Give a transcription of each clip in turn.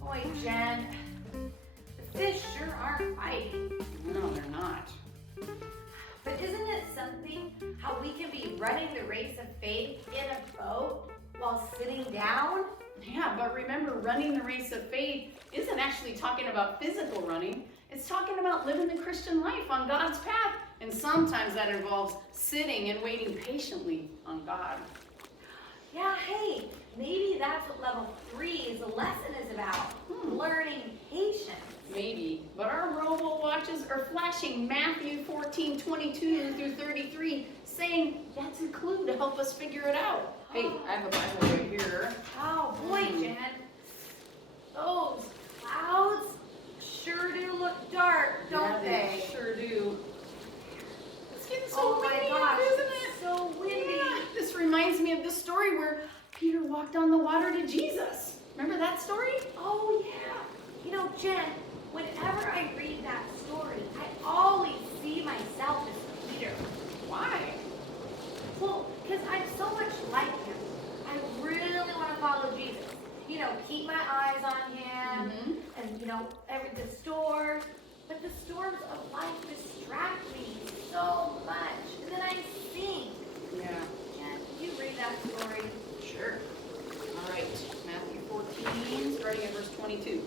Boy, Jen, the fish sure aren't biting. No, they're not. But isn't it something how we can be running the race of faith in a boat while sitting down? Yeah, but remember, running the race of faith isn't actually talking about physical running. It's talking about living the Christian life on God's path. And sometimes that involves sitting and waiting patiently on God. Yeah, hey, maybe that's what level 3's lesson is about. Learning patience. Maybe, but our robo watches are flashing Matthew 14:22 through 33, saying that's a clue to help us figure it out. Hey, I have a Bible right here. Oh boy, Jen, those clouds sure do look dark, don't They sure do. It's getting so Oh windy, my gosh, isn't it? so windy. Yeah, this reminds me of the story where Peter walked on the water to Jesus. Remember that story? Oh yeah. You know, Jen, whenever I read that story, I always see myself as Peter. Why? Well, because I'm so much like him. I really want to follow Jesus. You know, keep my eyes on him, and you know, the storm. But the storms of life distract me so much, and then I sink. Yeah. Jen, you read that story? Sure. All right, Matthew 14, starting at verse 22.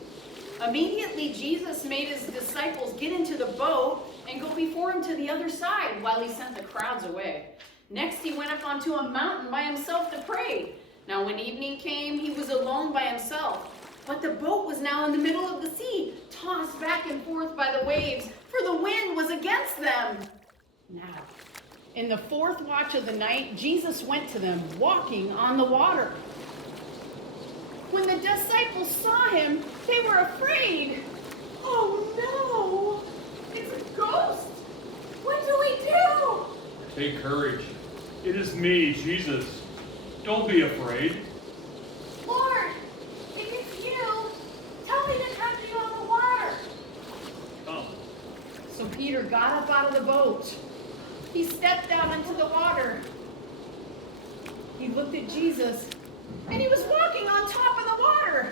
Immediately Jesus made his disciples get into the boat and go before him to the other side while he sent the crowds away. Next he went up onto a mountain by himself to pray. Now when evening came, he was alone by himself. But the boat was now in the middle of the sea, tossed back and forth by the waves, for the wind was against them. Now, in the fourth watch of the night, Jesus went to them, walking on the water. When the disciples saw him, they were afraid. Oh no! It's a ghost! What do we do? Take courage. It is me, Jesus. Don't be afraid. Lord, if it's you, tell me to come to you on the water. Come. So Peter got up out of the boat. He stepped out into the water. He looked at Jesus, and he was walking on top of the water.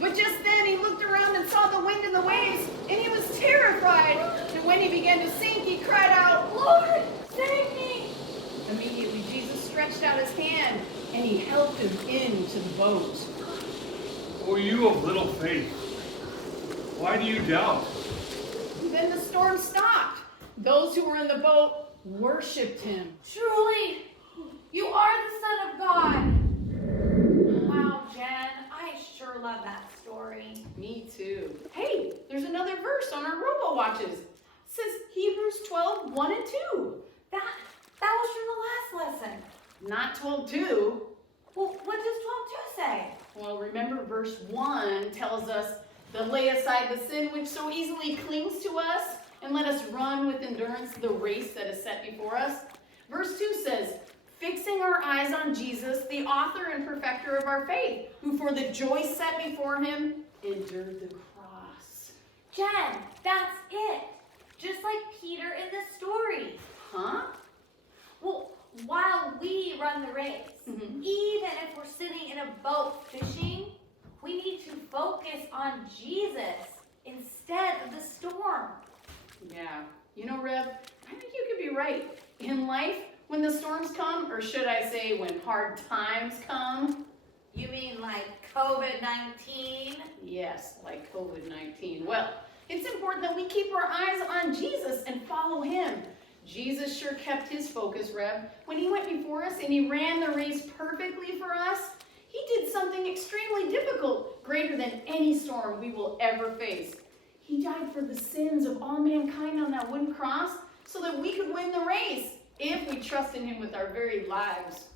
But just then he looked around and saw the wind and the waves, and he was terrified. And when he began to sink, he cried out, "Lord, save me!" Immediately Jesus stretched out his hand, and he helped him into the boat. O you of little faith, why do you doubt? Then the storm stopped. Those who were in the boat worshipped him. Truly, you are the Son of God. Wow, Jen, I sure love that story. Me too. Hey, there's another verse on our robo watches. It says Hebrews 12, 1 and 2. That was from the last lesson. Not 12:2. Well, what does 12:2 say? Well, remember verse 1 tells us to lay aside the sin which so easily clings to us and let us run with endurance the race that is set before us. Verse 2 says, fixing our eyes on Jesus, the author and perfecter of our faith, who for the joy set before him endured the cross. Jen, that's it. Just like Peter in the story. Huh? Well, while we run the race, even if we're sitting in a boat fishing, we need to focus on Jesus instead of the storm. Yeah. You know, Rev, I think you could be right. In life, when the storms come, or should I say when hard times come? You mean like COVID-19? Yes, like COVID-19. Well, it's important that we keep our eyes on Jesus and follow him. Jesus sure kept his focus, Rev. When he went before us and he ran the race perfectly for us, he did something extremely difficult, greater than any storm we will ever face. He died for the sins of all mankind on that wooden cross so that we could win the race if we trust in him with our very lives.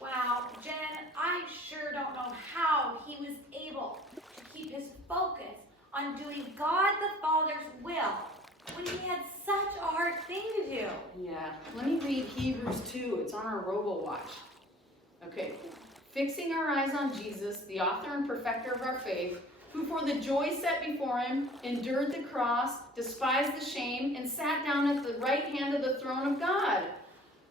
Wow, Jen, I sure don't know how he was able to keep his focus on doing God the Father's will when he had such a hard thing to do. Yeah, let me read Hebrews 2. It's on our RoboWatch. Okay, fixing our eyes on Jesus, the author and perfecter of our faith, who for the joy set before him endured the cross, despised the shame, and sat down at the right hand of the throne of God.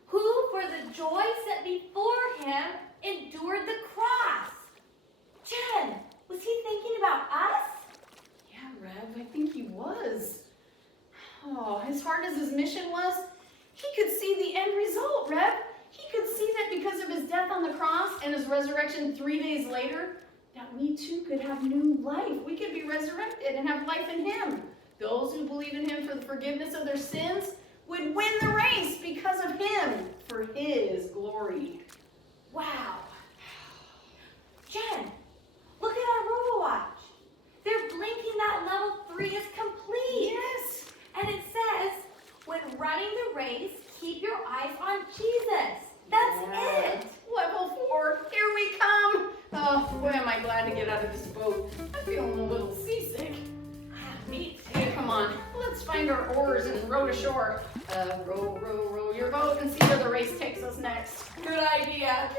Who for the joy set before him endured the cross. Jen, Jesus' mission was, he could see the end result, Rev. He could see that because of his death on the cross and his resurrection 3 days later, that we too could have new life. We could be resurrected and have life in him. Those who believe in him for the forgiveness of their sins would win the race because of him, for his glory. Wow. Jen, look at our RoboWatch. They're blinking that level 3 is complete. Yes. And it says, when running the race, keep your eyes on Jesus. That's it. Level 4, here we come. Oh, boy, am I glad to get out of this boat. I'm feeling a little seasick. Me too. Hey, come on, let's find our oars and row to shore. Row, row, row your boat and see where the race takes us next. Good idea.